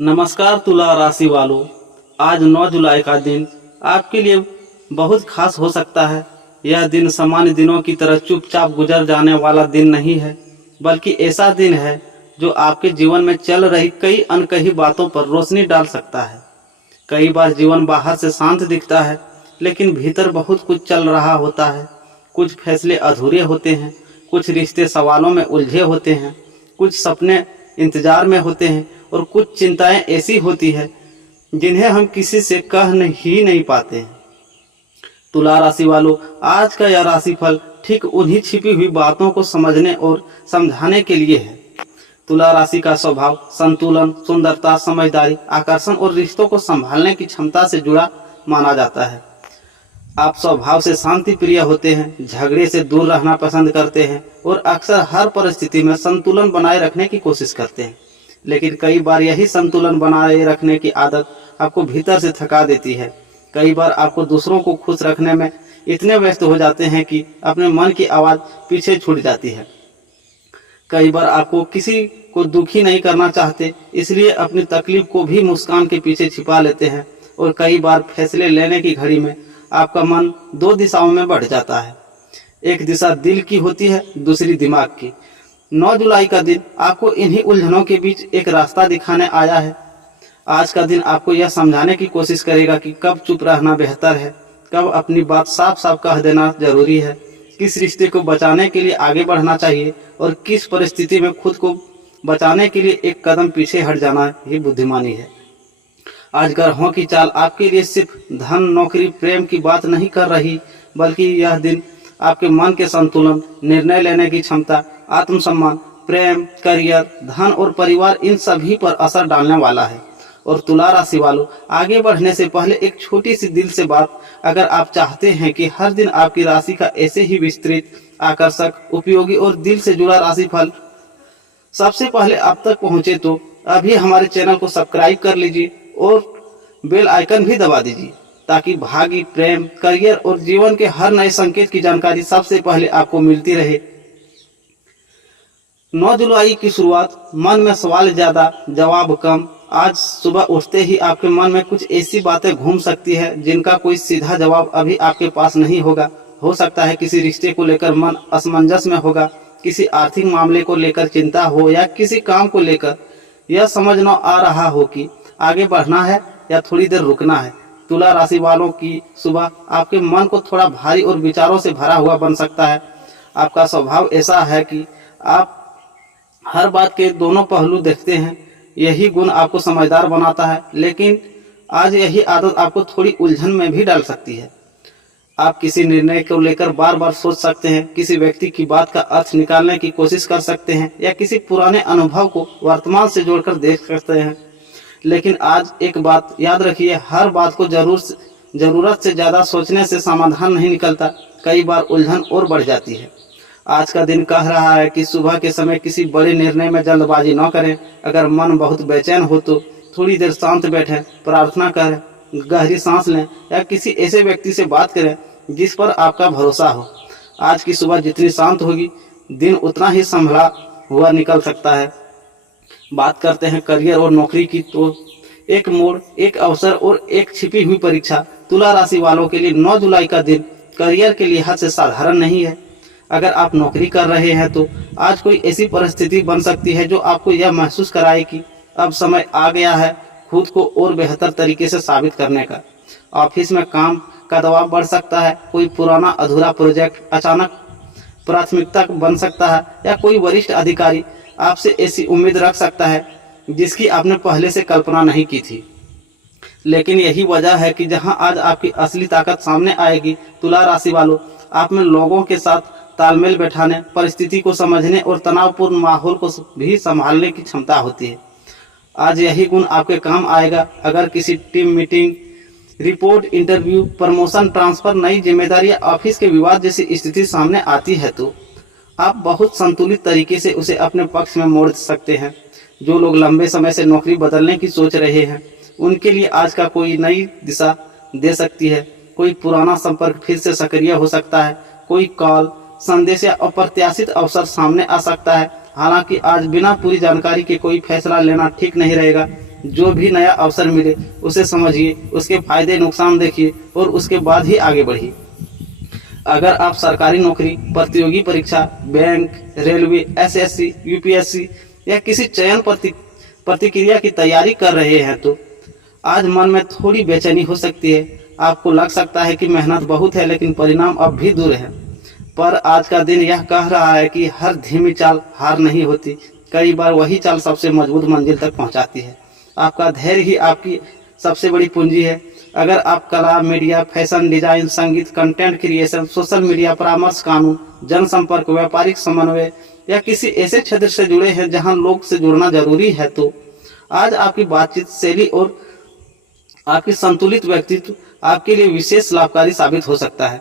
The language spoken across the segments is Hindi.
नमस्कार तुला राशि वालों। आज 9 जुलाई का दिन आपके लिए बहुत खास हो सकता है। यह दिन सामान्य दिनों की तरह चुपचाप गुजर जाने वाला दिन नहीं है, बल्कि ऐसा दिन है जो आपके जीवन में चल रही कई अनकही बातों पर रोशनी डाल सकता है। कई बार जीवन बाहर से शांत दिखता है, लेकिन भीतर बहुत कुछ चल रहा होता है। कुछ फैसले अधूरे होते हैं, कुछ रिश्ते सवालों में उलझे होते हैं, कुछ सपने इंतजार में होते हैं और कुछ चिंताएं ऐसी होती है जिन्हें हम किसी से कह ही नहीं पाते हैं। तुला राशि वालों, आज का यह राशिफल ठीक उन्हीं छिपी हुई बातों को समझने और समझाने के लिए है। तुला राशि का स्वभाव संतुलन, सुंदरता, समझदारी, आकर्षण और रिश्तों को संभालने की क्षमता से जुड़ा माना जाता है। आप स्वभाव से शांति प्रिय होते हैं, झगड़े से दूर रहना पसंद करते हैं और अक्सर हर परिस्थिति में संतुलन बनाए रखने की कोशिश करते हैं। लेकिन कई बार यही संतुलन बनाए रखने की आदत आपको भीतर से थका देती है। कई बार आपको दूसरों को खुश रखने में इतने व्यस्त हो जाते हैं कि अपने मन की आवाज़ पीछे छूट जाती है। कई बार आपको किसी को दुखी नहीं करना चाहते, इसलिए अपनी तकलीफ को भी मुस्कान के पीछे छिपा लेते हैं। और कई बार फैसले लेने की घड़ी में आपका मन 2 दिशाओं में बढ़ जाता है। एक दिशा दिल की होती है, दूसरी दिमाग की। 9 जुलाई का दिन आपको इन्हीं उलझनों के बीच एक रास्ता दिखाने आया है। आज का दिन आपको यह समझाने की कोशिश करेगा कि कब चुप रहना बेहतर है, कब अपनी बात साफ साफ कह देना जरूरी है, किस रिश्ते को बचाने के लिए आगे बढ़ना चाहिए और किस परिस्थिति में खुद को बचाने के लिए एक कदम पीछे हट जाना ही बुद्धिमानी है। आज ग्रहों की चाल आपके लिए सिर्फ धन, नौकरी, प्रेम की बात नहीं कर रही, बल्कि यह दिन आपके मन के संतुलन, निर्णय लेने की क्षमता, आत्मसम्मान, प्रेम, करियर, धन और परिवार, इन सभी पर असर डालने वाला है। और तुला राशि वालों, आगे बढ़ने से पहले एक छोटी सी दिल से बात। अगर आप चाहते हैं कि हर दिन आपकी राशि का ऐसे ही विस्तृत, आकर्षक, उपयोगी और दिल से जुड़ा राशिफल सबसे पहले आप तक पहुंचे, तो अभी हमारे चैनल को सब्सक्राइब कर लीजिए और बेल आइकन भी दबा दीजिए, ताकि भाग्य, प्रेम, करियर और जीवन के हर नए संकेत की जानकारी सबसे पहले आपको मिलती रहे। 9 जुलाई की शुरुआत, मन में सवाल ज्यादा, जवाब कम। आज सुबह उठते ही आपके मन में कुछ ऐसी बातें घूम सकती है जिनका कोई सीधा जवाब अभी आपके पास नहीं होगा। हो सकता है किसी रिश्ते को लेकर मन असमंजस में होगा, किसी आर्थिक मामले को लेकर चिंता हो, या किसी काम को लेकर यह समझ न आ रहा हो कि आगे बढ़ना है या थोड़ी देर रुकना है। तुला राशि वालों की सुबह आपके मन को थोड़ा भारी और विचारों से भरा हुआ बन सकता है। आपका स्वभाव ऐसा है कि आप हर बात के दोनों पहलू देखते हैं। यही गुण आपको समझदार बनाता है, लेकिन आज यही आदत आपको थोड़ी उलझन में भी डाल सकती है। आप किसी निर्णय को लेकर बार बार सोच सकते हैं, किसी व्यक्ति की बात का अर्थ निकालने की कोशिश कर सकते हैं, या किसी पुराने अनुभव को वर्तमान से जोड़कर देख सकते हैं। लेकिन आज एक बात याद रखिए, हर बात को जरूरत से ज़्यादा सोचने से समाधान नहीं निकलता, कई बार उलझन और बढ़ जाती है। आज का दिन कह रहा है कि सुबह के समय किसी बड़े निर्णय में जल्दबाजी न करें। अगर मन बहुत बेचैन हो तो थोड़ी देर शांत बैठें, प्रार्थना करें, गहरी सांस लें, या किसी ऐसे व्यक्ति से बात करें जिस पर आपका भरोसा हो। आज की सुबह जितनी शांत होगी, दिन उतना ही संभला हुआ निकल सकता है। बात करते हैं करियर और नौकरी की, तो एक मोड़, एक अवसर और एक छिपी हुई परीक्षा। तुला राशि वालों के लिए 9 जुलाई का दिन करियर के लिहाज से साधारण नहीं है। अगर आप नौकरी कर रहे हैं तो आज कोई ऐसी परिस्थिति बन सकती है जो आपको यह महसूस कराए कि अब समय आ गया है खुद को और बेहतर तरीके से साबित करने का। ऑफिस में काम का दबाव बढ़ सकता है, कोई पुराना अधूरा प्रोजेक्ट अचानक प्राथमिकता बन सकता है, या कोई वरिष्ठ अधिकारी आपसे ऐसी उम्मीद रख सकता है जिसकी आपने पहले से कल्पना नहीं की थी। लेकिन यही वजह है कि जहां आज आपकी असली ताकत सामने आएगी। तुला राशि वालों, आप में लोगों के साथ तालमेल बैठाने, परिस्थिति को समझने और तनावपूर्ण माहौल को भी संभालने की क्षमता होती है। आज यही गुण आपके काम आएगा। अगर किसी team meeting, report, interview, promotion, transfer, नई जिम्मेदारी या ऑफिस के विवाद जैसी स्थिति सामने आती है, तो आप बहुत संतुलित तरीके से उसे अपने पक्ष में मोड़ सकते हैं। जो लोग लंबे समय से नौकरी बदलने की सोच रहे हैं, उनके लिए आज का कोई नई दिशा दे सकती है। कोई पुराना संपर्क फिर से सक्रिय हो सकता है, कोई कॉल, संदेश या अप्रत्याशित अवसर सामने आ सकता है। हालांकि आज बिना पूरी जानकारी के कोई फैसला लेना ठीक नहीं रहेगा। जो भी नया अवसर मिले उसे समझिए, उसके फायदे नुकसान देखिए और उसके बाद ही आगे बढ़िए। अगर आप सरकारी नौकरी, प्रतियोगी परीक्षा, बैंक, रेलवे, एसएससी, यूपीएससी या किसी चयन प्रतिक्रिया की तैयारी कर रहे हैं तो आज मन में थोड़ी बेचैनी हो सकती है। आपको लग सकता है कि मेहनत बहुत है लेकिन परिणाम अब भी दूर है। पर आज का दिन यह कह रहा है कि हर धीमी चाल हार नहीं होती, कई बार वही चाल सबसे मजबूत मंजिल तक पहुंचाती है। आपका धैर्य ही आपकी सबसे बड़ी पूंजी है। अगर आप कला, मीडिया, फैशन डिजाइन, संगीत, कंटेंट क्रिएशन, सोशल मीडिया, परामर्श, कानून, जनसंपर्क, व्यापारिक समन्वय या किसी ऐसे क्षेत्र से जुड़े हैं जहां लोग से जुड़ना जरूरी है तो आज आपकी बातचीत शैली और आपकी संतुलित व्यक्तित्व आपके लिए विशेष लाभकारी साबित हो सकता है।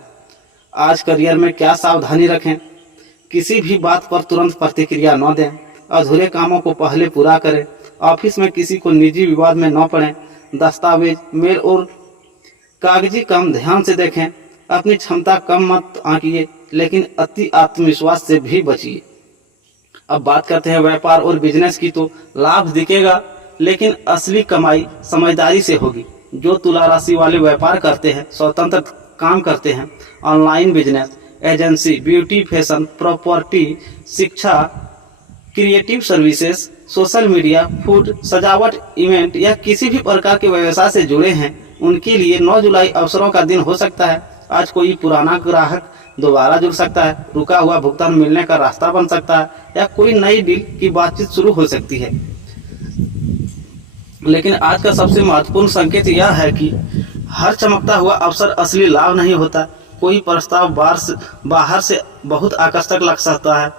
आज करियर में क्या सावधानी रखें? किसी भी बात पर तुरंत प्रतिक्रिया न दें, अधूरे कामों को पहले पूरा करें, ऑफिस में किसी को निजी विवाद में न पड़ें, दस्तावेज, मेल और कागजी काम ध्यान से देखें, अपनी क्षमता कम मत आंकिए लेकिन अति आत्मविश्वास से भी बचिए। अब बात करते हैं व्यापार और बिजनेस की तो लाभ दिखेगा लेकिन असली कमाई समझदारी से होगी। जो तुला राशि वाले व्यापार करते हैं, स्वतंत्र काम करते हैं, online business, agency, beauty, fashion, property, शिक्षा, creative services, social media, food, सजावट, इवेंट या किसी भी प्रकार के व्यवसाय से जुड़े हैं, उनके लिए 9 जुलाई अवसरों का दिन हो सकता है। आज कोई पुराना ग्राहक दोबारा जुड़ सकता है, रुका हुआ भुगतान मिलने का रास्ता बन सकता है या कोई नई डील की बातचीत शुरू हो सकती है। लेकिन आज का सबसे महत्वपूर्ण संकेत यह है कि हर चमकता हुआ अवसर असली लाभ नहीं होता। कोई प्रस्ताव बाहर से बहुत आकर्षक लग सकता है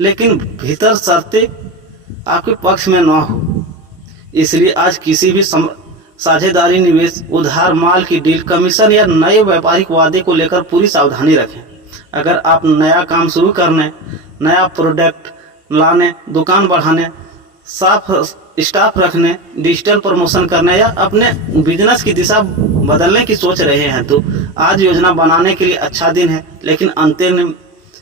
लेकिन भीतर शर्तें आपके पक्ष में न हो। इसलिए आज किसी भी साझेदारी, निवेश, उधार माल की डील, कमीशन या नए व्यापारिक वादे को लेकर पूरी सावधानी रखें। अगर आप नया काम शुरू करने, नया प्रोडक्ट लाने, दुकान बढ़ाने, साफ स्टाफ रखने, डिजिटल प्रमोशन करने या अपने बिजनेस की दिशा बदलने की सोच रहे हैं तो आज योजना बनाने के लिए अच्छा दिन है। लेकिन अंतिम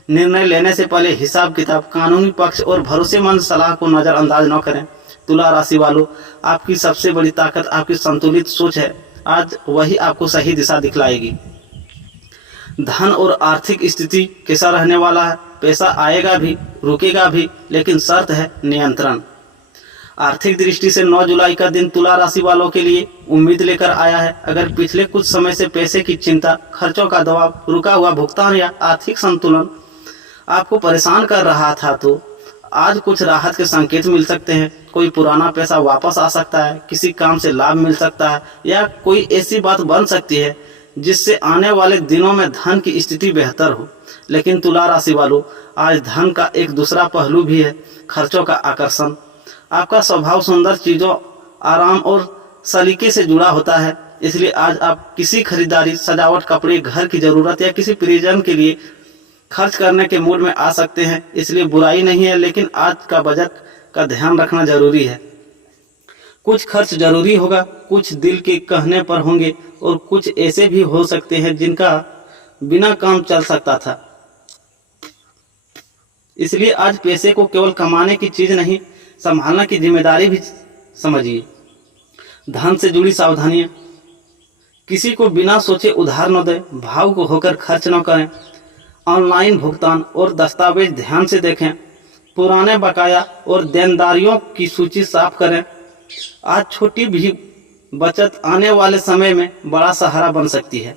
निर्णय लेने से पहले हिसाब किताब, कानूनी पक्ष और भरोसेमंद सलाह को नज़रअंदाज न करें। तुला राशि वालों, आपकी सबसे बड़ी ताकत आपकी संतुलित सोच है। आज वही आपको सही दिशा दिखलाएगी। धन और आर्थिक स्थिति कैसा रहने वाला है? पैसा आएगा भी, रुकेगा भी, लेकिन शर्त है नियंत्रण। आर्थिक दृष्टि से 9 जुलाई का दिन तुला राशि वालों के लिए उम्मीद लेकर आया है। अगर पिछले कुछ समय से पैसे की चिंता, खर्चों का दबाव, रुका हुआ भुगतान या आर्थिक संतुलन आपको परेशान कर रहा था तो आज कुछ राहत के संकेत मिल सकते हैं। कोई पुराना पैसा वापस आ सकता है, किसी काम से लाभ मिल सकता है या कोई ऐसी बात बन सकती है जिससे आने वाले दिनों में धन की स्थिति बेहतर हो। लेकिन तुला राशि वालों, आज धन का एक दूसरा पहलू भी है, खर्चों का आकर्षण। आपका स्वभाव सुंदर चीज़ों, आराम और सलीके से जुड़ा होता है, इसलिए आज आप किसी खरीदारी, सजावट, कपड़े, घर की ज़रूरत या किसी प्रियजन के लिए खर्च करने के मूड में आ सकते हैं। इसलिए बुराई नहीं है, लेकिन आज का बजट का ध्यान रखना जरूरी है। कुछ खर्च जरूरी होगा, कुछ दिल के कहने पर होंगे और कुछ ऐसे भी हो सकते हैं जिनका बिना काम चल सकता था। इसलिए आज पैसे को केवल कमाने की चीज़ नहीं, संभालने की जिम्मेदारी भी समझिए। धन से जुड़ी सावधानियां, किसी को बिना सोचे उधार न दें, भावुक होकर खर्च न करें, ऑनलाइन भुगतान और दस्तावेज ध्यान से देखें, पुराने बकाया और देनदारियों की सूची साफ करें। आज छोटी भी बचत आने वाले समय में बड़ा सहारा बन सकती है।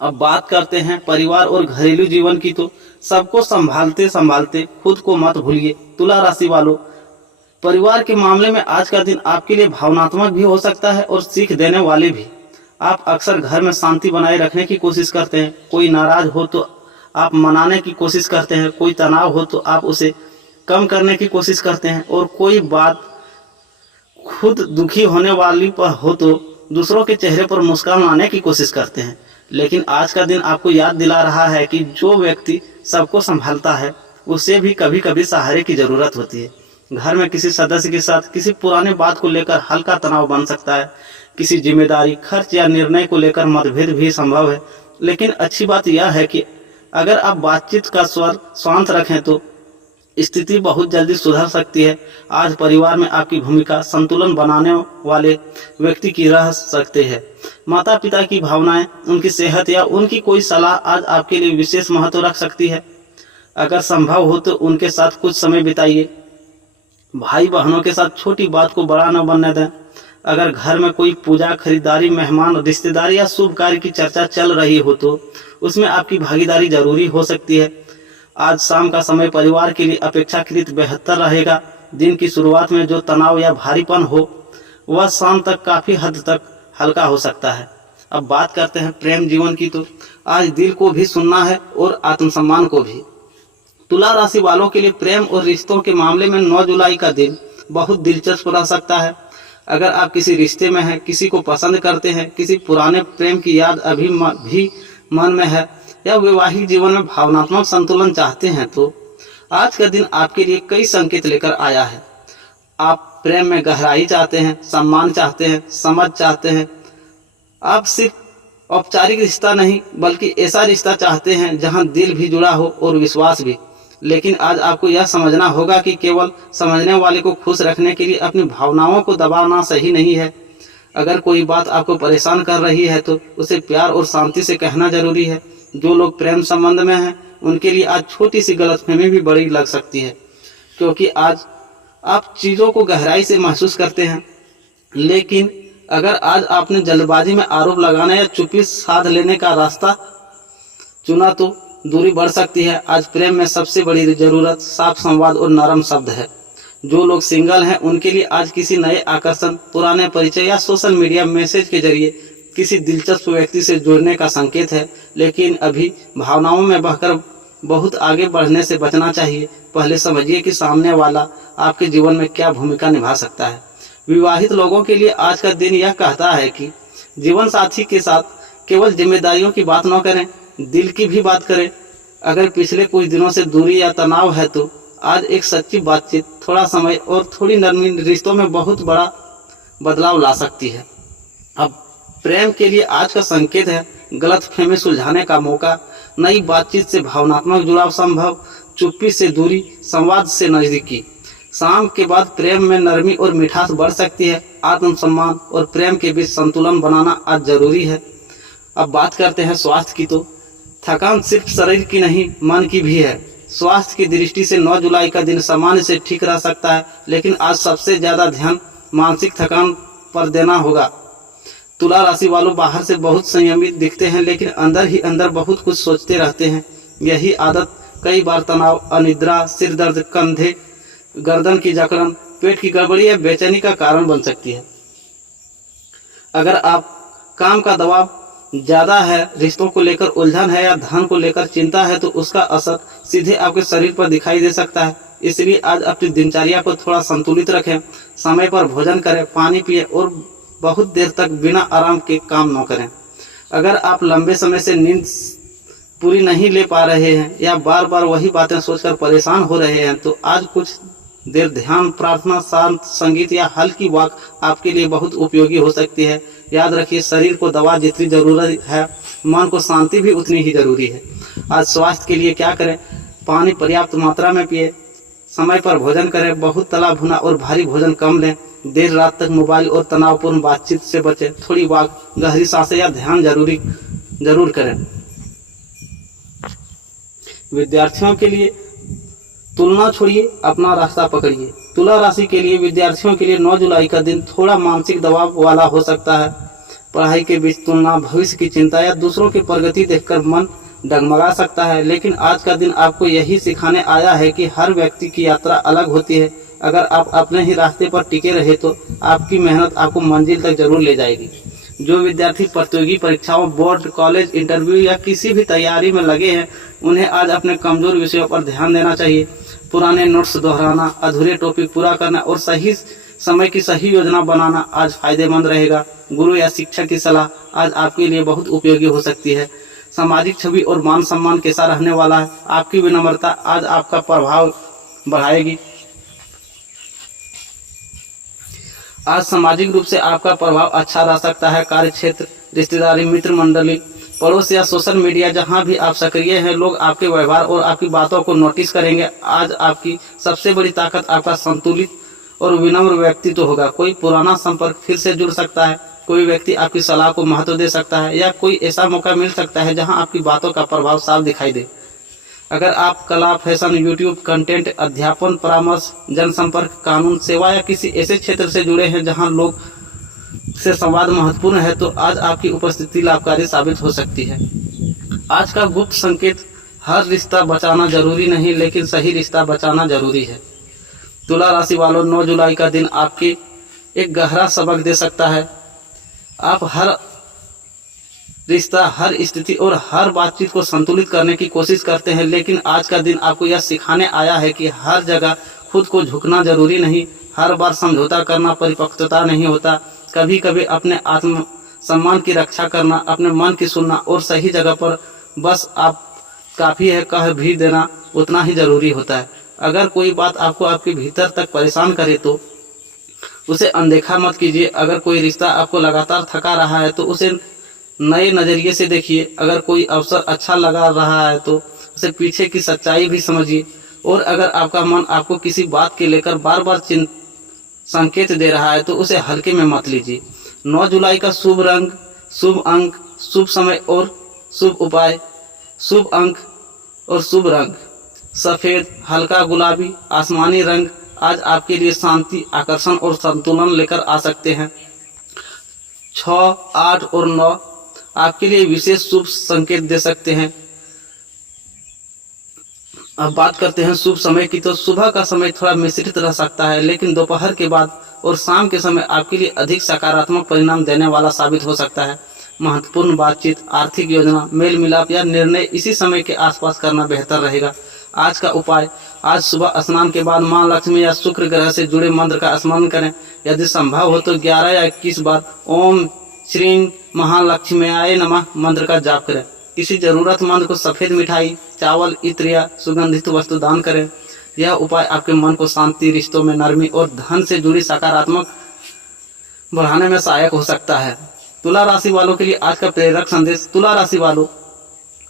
अब बात करते हैं परिवार और घरेलू जीवन की तो सबको संभालते संभालते खुद को मत भूलिए। तुला राशि वालों, परिवार के मामले में आज का दिन आपके लिए भावनात्मक भी हो सकता है और सीख देने वाले भी। आप अक्सर घर में शांति बनाए रखने की कोशिश करते हैं। कोई नाराज हो तो आप मनाने की कोशिश करते हैं, कोई तनाव हो तो आप उसे कम करने की कोशिश करते हैं और कोई बात खुद दुखी होने वाली पर हो तो दूसरों के चेहरे पर मुस्कान लाने की कोशिश करते हैं। लेकिन आज का दिन आपको याद दिला रहा है कि जो व्यक्ति सबको संभालता है उसे भी कभी कभी सहारे की ज़रूरत होती है। घर में किसी सदस्य के साथ किसी पुराने बात को लेकर हल्का तनाव बन सकता है। किसी जिम्मेदारी, खर्च या निर्णय को लेकर मतभेद भी संभव है। लेकिन अच्छी बात यह है कि अगर आप बातचीत का स्वर शांत रखें तो स्थिति बहुत जल्दी सुधर सकती है। आज परिवार में आपकी भूमिका संतुलन बनाने वाले व्यक्ति की रह सकते हैं। माता पिता की भावनाएं, उनकी सेहत या उनकी कोई सलाह आज आपके लिए विशेष महत्व रख सकती है। अगर संभव हो तो उनके साथ कुछ समय बिताइए। भाई बहनों के साथ छोटी बात को बड़ा न बनने दें। अगर घर में कोई पूजा, खरीदारी, मेहमान, रिश्तेदारी या शुभ कार्य की चर्चा चल रही हो तो उसमें आपकी भागीदारी जरूरी हो सकती है। आज शाम का समय परिवार के लिए अपेक्षाकृत बेहतर रहेगा। दिन की शुरुआत में जो तनाव या भारीपन हो वह शाम तक काफी हद तक हल्का हो सकता है। अब बात करते हैं प्रेम जीवन की, तो आज दिल को भी सुनना है और आत्मसम्मान को भी। तुला राशि वालों के लिए प्रेम और रिश्तों के मामले में 9 जुलाई का दिन बहुत दिलचस्प रह सकता है। अगर आप किसी रिश्ते में हैं, किसी को पसंद करते हैं, किसी पुराने प्रेम की याद अभी भी मन में है या वैवाहिक जीवन में भावनात्मक संतुलन चाहते हैं, तो आज का दिन आपके लिए कई संकेत लेकर आया है। आप प्रेम में गहराई चाहते हैं, सम्मान चाहते हैं, समझ चाहते हैं। आप सिर्फ औपचारिक रिश्ता नहीं बल्कि ऐसा रिश्ता चाहते हैं जहां दिल भी जुड़ा हो और विश्वास भी। लेकिन आज आपको यह समझना होगा कि केवल समझने वाले को खुश रखने के लिए अपनी भावनाओं को दबाना सही नहीं है। अगर कोई बात आपको परेशान कर रही है तो उसे प्यार और शांति से कहना जरूरी है। जो लोग प्रेम संबंध में हैं उनके लिए आज छोटी सी गलतफहमी भी बड़ी लग सकती है, क्योंकि आज आप चीज़ों को गहराई से महसूस करते हैं। लेकिन अगर आज आपने जल्दबाजी में आरोप लगाना या चुप्पी साध लेने का रास्ता चुना तो दूरी बढ़ सकती है। आज प्रेम में सबसे बड़ी जरूरत साफ संवाद और नरम शब्द है। जो लोग सिंगल हैं उनके लिए आज किसी नए आकर्षण, पुराने परिचय या सोशल मीडिया मैसेज के जरिए किसी दिलचस्प व्यक्ति से जुड़ने का संकेत है। लेकिन अभी भावनाओं में बहकर बहुत आगे बढ़ने से बचना चाहिए। पहले समझिए कि सामने वाला आपके जीवन में क्या भूमिका निभा सकता है। विवाहित लोगों के लिए आज का दिन यह कहता है कि जीवन साथी के साथ केवल जिम्मेदारियों की बात न करें, दिल की भी बात करें। अगर पिछले कुछ दिनों से दूरी या तनाव है तो आज एक सच्ची बातचीत, थोड़ा समय और थोड़ी नरमी रिश्तों में बहुत बड़ा बदलाव ला सकती है। अब प्रेम के लिए आज का संकेत है गलतफहमी सुलझाने का मौका, नई बातचीत से भावनात्मक जुड़ाव संभव, चुप्पी से दूरी, संवाद से नजदीकी। शाम के बाद प्रेम में नरमी और मिठास बढ़ सकती है। आत्मसम्मान और प्रेम के बीच संतुलन बनाना आज जरूरी है। अब बात करते हैं स्वास्थ्य की, तो थकान सिर्फ शरीर की नहीं मन की भी है। स्वास्थ्य की दृष्टि से 9 जुलाई का दिन सामान्य से ठीक रह सकता है, लेकिन आज सबसे ज्यादा ध्यान मानसिक थकान पर देना होगा। तुला राशि वालों बाहर से बहुत संयमित दिखते हैं लेकिन अंदर ही अंदर बहुत कुछ सोचते रहते हैं। यही आदत कई बार तनाव, अनिद्रा, सिर दर्द, कंधे, गर्दन की जकड़न, पेट की गड़बड़ी या बेचैनी का कारण बन सकती है। अगर आप काम का दबाव ज्यादा है, रिश्तों को लेकर उलझन है या धन को लेकर चिंता है तो उसका असर सीधे आपके शरीर पर दिखाई दे सकता है। इसलिए आज अपनी दिनचर्या को थोड़ा संतुलित रखें, समय पर भोजन करें, पानी पिए और बहुत देर तक बिना आराम के काम न करें। अगर आप लंबे समय से नींद पूरी नहीं ले पा रहे हैं या बार बार वही बातें सोचकर परेशान हो रहे हैं तो आज कुछ देर ध्यान, प्रार्थना, शांत संगीत या हल्की वॉक आपके लिए बहुत उपयोगी हो सकती है। याद रखिए, शरीर को दवा जितनी जरूरत है मन को शांति भी उतनी ही जरूरी है। आज स्वास्थ्य के लिए क्या करें? पानी पर्याप्त मात्रा में पिए, समय पर भोजन करें, बहुत तला भुना और भारी भोजन कम लें, देर रात तक मोबाइल और तनावपूर्ण बातचीत से बचें, थोड़ी वॉक, गहरी सांसें या ध्यान जरूर करें। विद्यार्थियों के लिए तुलना छोड़िए, अपना रास्ता पकड़िए। तुला राशि के लिए विद्यार्थियों के लिए 9 जुलाई का दिन थोड़ा मानसिक दबाव वाला हो सकता है। पढ़ाई के बीच तुलना, भविष्य की चिंता या दूसरों की प्रगति देखकर मन डगमगा सकता है। लेकिन आज का दिन आपको यही सिखाने आया है कि हर व्यक्ति की यात्रा अलग होती है। अगर आप अपने ही रास्ते पर टिके रहे तो आपकी मेहनत आपको मंजिल तक जरूर ले जाएगी। जो विद्यार्थी प्रतियोगी परीक्षाओं, बोर्ड, कॉलेज, इंटरव्यू या किसी भी तैयारी में लगे हैं उन्हें आज अपने कमजोर विषयों पर ध्यान देना चाहिए। पुराने नोट्स दोहराना, अधूरे टॉपिक पूरा करना और सही समय की सही योजना बनाना आज फायदेमंद रहेगा। गुरु या शिक्षक की सलाह आज आपके लिए बहुत उपयोगी हो सकती है। सामाजिक छवि और मान सम्मान कैसा रहने वाला है? आपकी विनम्रता आज आपका प्रभाव बढ़ाएगी। आज सामाजिक रूप से आपका प्रभाव अच्छा रह सकता है। कार्य क्षेत्र, रिश्तेदारी, मित्र मंडली पड़ोस या सोशल मीडिया जहां भी आप सक्रिय हैं, लोग आपके व्यवहार और आपकी बातों को नोटिस करेंगे। आज आपकी सबसे बड़ी ताकत आपका संतुलित और विनम्र व्यक्तित्व होगा। कोई पुराना संपर्क फिर से जुड़ सकता है, कोई व्यक्ति आपकी सलाह को महत्व दे सकता है, या कोई ऐसा मौका मिल सकता है जहां आपकी बातों का प्रभाव साफ दिखाई दे। अगर आप कला, फैशन, यूट्यूब कंटेंट, अध्यापन, परामर्श, जनसंपर्क, कानून सेवा या किसी ऐसे क्षेत्र से जुड़े हैं जहां लोग से संवाद महत्वपूर्ण है, तो आज आपकी उपस्थिति लाभकारी साबित हो सकती है। आज का गुप्त संकेत, हर रिश्ता बचाना जरूरी नहीं, लेकिन सही रिश्ता बचाना जरूरी है। तुला राशि वालों, 9 जुलाई का दिन आपके एक गहरा सबक दे सकता है। आप हर रिश्ता, हर स्थिति और हर बातचीत को संतुलित करने की कोशिश करते हैं, लेकिन आज का दिन आपको यह सिखाने आया है कि हर जगह खुद को झुकना जरूरी नहीं, हर बार समझौता करना परिपक्वता नहीं होता। कभी कभी अपने आत्म सम्मान की रक्षा करना, अपने मन की सुनना और सही जगह पर बस आप काफ़ी है कह भी देना उतना ही जरूरी होता है। अगर कोई बात आपको आपके भीतर तक परेशान करे तो उसे अनदेखा मत कीजिए। अगर कोई रिश्ता आपको लगातार थका रहा है तो उसे नए नज़रिए से देखिए। अगर कोई अवसर अच्छा लगा रहा है तो उसे पीछे की सच्चाई भी समझिए। और अगर आपका मन आपको किसी बात के लेकर बार बार संकेत दे रहा है तो उसे हल्के में मत लीजिए। 9 जुलाई का शुभ रंग, शुभ अंक, शुभ समय और शुभ उपाय। शुभ अंक और शुभ रंग सफ़ेद, हल्का गुलाबी, आसमानी रंग आज आपके लिए शांति, आकर्षण और संतुलन लेकर आ सकते हैं। 6, 8 और 9 आपके लिए विशेष शुभ संकेत दे सकते हैं। अब बात करते हैं शुभ समय की, तो सुबह का समय थोड़ा मिश्रित रह सकता है, लेकिन दोपहर के बाद और शाम के समय आपके लिए अधिक सकारात्मक परिणाम देने वाला साबित हो सकता है। महत्वपूर्ण बातचीत, आर्थिक योजना, मेल मिलाप या निर्णय इसी समय के आसपास करना बेहतर रहेगा। आज का उपाय, आज सुबह स्नान के बाद मां लक्ष्मी या शुक्र ग्रह से जुड़े मंत्र का स्मरण करें। यदि संभव हो तो 11 या 21 बार ओम श्रीं महालक्ष्म्याय नमः मंत्र का जाप करें। किसी जरूरतमंद को सफ़ेद मिठाई, चावल, इत्र या सुगंधित वस्तु दान करें। यह उपाय आपके मन को शांति, रिश्तों में नरमी और धन से जुड़ी सकारात्मक बढ़ाने में सहायक हो सकता है। तुला राशि वालों के लिए आज का प्रेरक संदेश। तुला राशि वालों,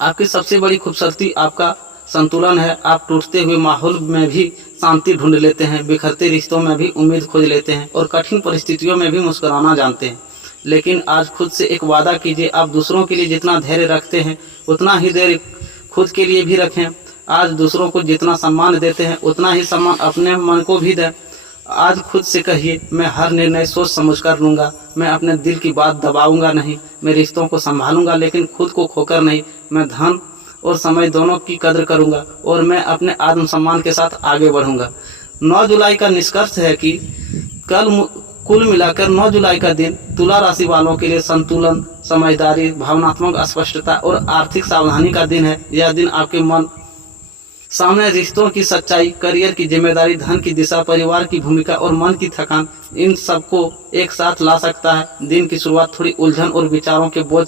आपकी सबसे बड़ी खूबसूरती आपका संतुलन है। आप टूटते हुए माहौल में भी शांति ढूंढ लेते हैं, बिखरते रिश्तों में भी उम्मीद खोज लेते हैं और कठिन परिस्थितियों में भी मुस्कुराना जानते हैं। लेकिन आज खुद से एक वादा कीजिए, आप दूसरों के लिए जितना धैर्य रखते हैं उतना ही धैर्य खुद के लिए भी रखें। आज दूसरों को जितना सम्मान देते हैं उतना ही सम्मान अपने मन को भी दें। आज खुद से कहिए, मैं हर निर्णय सोच समझ कर लूँगा, मैं अपने दिल की बात दबाऊंगा नहीं, मैं रिश्तों को संभालूंगा लेकिन खुद को खोकर नहीं, मैं धन और समय दोनों की कदर करूंगा और मैं अपने आत्मसम्मान के साथ आगे बढ़ूंगा। 9 जुलाई का निष्कर्ष है कि कुल मिलाकर 9 जुलाई का दिन तुला राशि वालों के लिए संतुलन, समझदारी, भावनात्मक स्पष्टता और आर्थिक सावधानी का दिन है। यह दिन आपके मन सामने रिश्तों की सच्चाई, करियर की जिम्मेदारी, धन की दिशा, परिवार की भूमिका और मन की थकान, इन सबको एक साथ ला सकता है। दिन की शुरुआत थोड़ी उलझन और विचारों के बोझ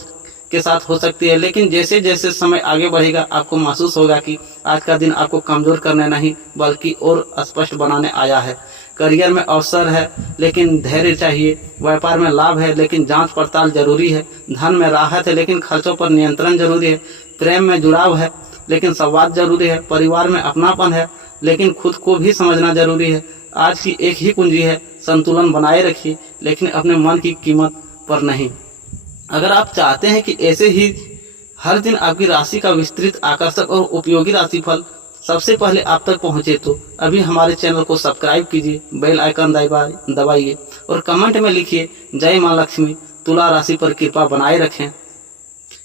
के साथ हो सकती है, लेकिन जैसे जैसे समय आगे बढ़ेगा आपको महसूस होगा कि आज का दिन आपको कमजोर करने नहीं बल्कि और स्पष्ट बनाने आया है। करियर में अवसर है लेकिन धैर्य चाहिए, व्यापार में लाभ है लेकिन जांच पड़ताल जरूरी है, धन में राहत है लेकिन खर्चों पर नियंत्रण जरूरी है, प्रेम में जुड़ाव है लेकिन संवाद जरूरी है, परिवार में अपनापन है लेकिन खुद को भी समझना जरूरी है। आज की एक ही कुंजी है, संतुलन बनाए रखिए लेकिन अपने मन की कीमत पर नहीं। अगर आप चाहते हैं कि ऐसे ही हर दिन आपकी राशि का विस्तृत, आकर्षक और उपयोगी राशिफल सबसे पहले आप तक पहुंचे तो अभी हमारे चैनल को सब्सक्राइब कीजिए, बेल आइकन दबाइए और कमेंट में लिखिए जय मां लक्ष्मी, तुला राशि पर कृपा बनाए रखें।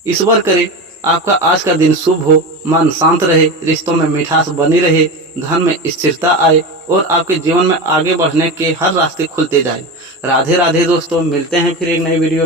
ईश्वर करे आपका आज का दिन शुभ हो, मन शांत रहे, रिश्तों में मिठास बनी रहे, धन में स्थिरता आए और आपके जीवन में आगे बढ़ने के हर रास्ते खुलते जाए। राधे राधे दोस्तों, मिलते हैं फिर एक नई वीडियो में।